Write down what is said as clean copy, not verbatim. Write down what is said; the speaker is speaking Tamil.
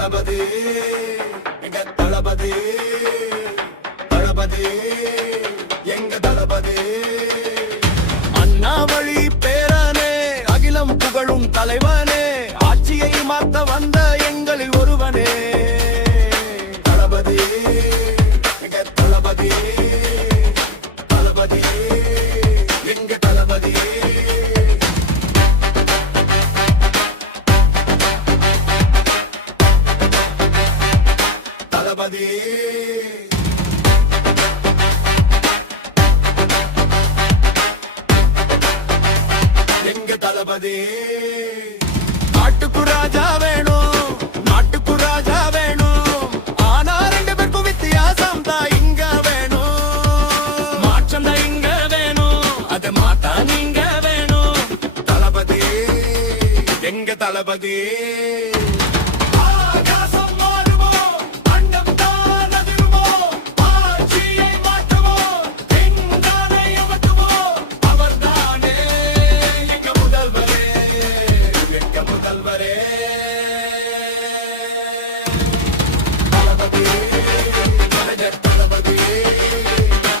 தளபதி எங்க தளபதி, தளபதி எங்க தளபதி. அண்ணா வழி பேரனே, அகிலம் புகழும் தலைவனே, ஆட்சியை மாத்த வந்த எங்களில் ஒருவனே. தளபதி எங்க தளபதி, தளபதி எங்க தளபதி. தளபதி எங்க தளபதி. நாட்டுக்கு ராஜா வேணும், நாட்டுக்கு ராஜா வேணும், ஆனா ரெண்டு பேருக்கும் வித்தியாசம் தான் இங்க வேணும். மாற்றம் தான் இங்க வேணும், அது மாத்தா நீங்க வேணும். தளபதி எங்க தளபதி.